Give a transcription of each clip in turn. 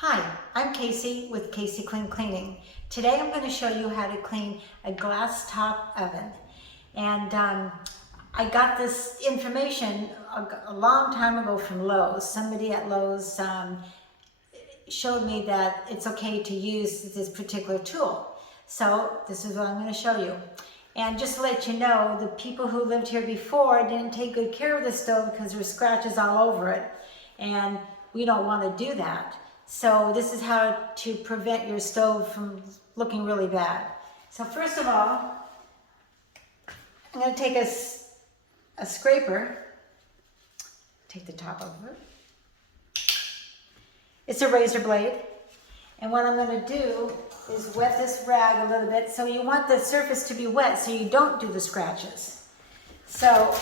Hi, I'm Kacey with Kacey Clean Cleaning. Today I'm going to show you how to clean a glass top oven. And I got this information a long time ago from Lowe's. Somebody at Lowe's showed me that it's okay to use this particular tool. So this is what I'm going to show you. And just to let you know, the people who lived here before didn't take good care of the stove because there were scratches all over it. And we don't want to do that. So this is how to prevent your stove from looking really bad. So first of all, I'm going to take a scraper, take the top of it. It's a razor blade. And what I'm going to do is wet this rag a little bit. So you want the surface to be wet so you don't do the scratches. So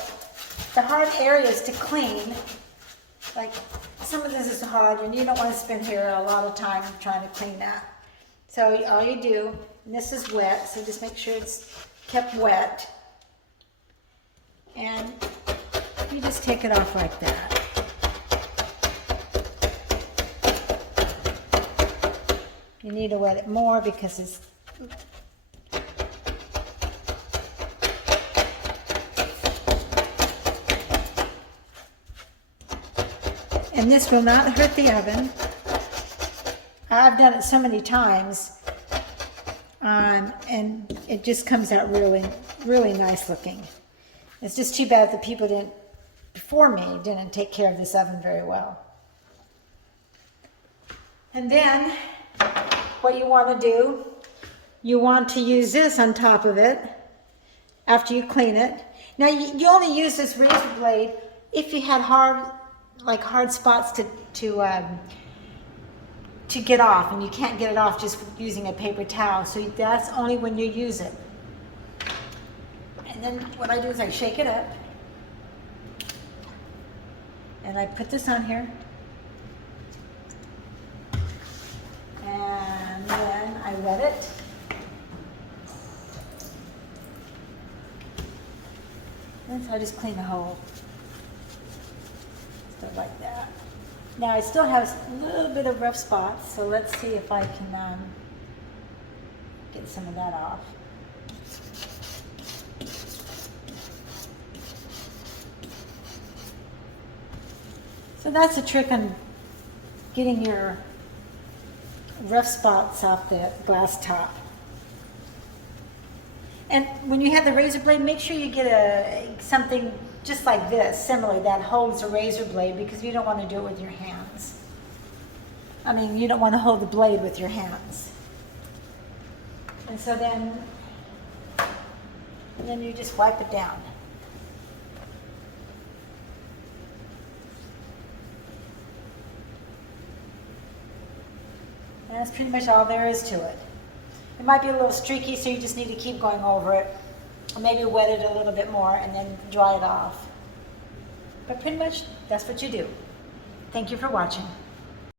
the hard areas to clean, like some of this is hard and you don't want to spend here a lot of time trying to clean that. So all you do, and this is wet, so just make sure it's kept wet. And you just take it off like that. You need to wet it more because it's and this will not hurt the oven. I've done it so many times, and it just comes out really, really nice looking. It's just too bad the people before me didn't take care of this oven very well. And then what you want to do, you want to use this on top of it after you clean it. Now you only use this razor blade if you had hard spots to get off, and you can't get it off just using a paper towel. So that's only when you use it. And then what I do is I shake it up, and I put this on here, and then I wet it. And so I just clean the whole stuff like that. Now it still has a little bit of rough spots, so let's see if I can get some of that off. So that's a trick on getting your rough spots off the glass top. And when you have the razor blade, make sure you get something just like this, similar, that holds a razor blade, because you don't want to do it with your hands. I mean, you don't want to hold the blade with your hands. And so then you just wipe it down. And that's pretty much all there is to it. It might be a little streaky, so you just need to keep going over it. Or maybe wet it a little bit more and then dry it off. But pretty much that's what you do. Thank you for watching.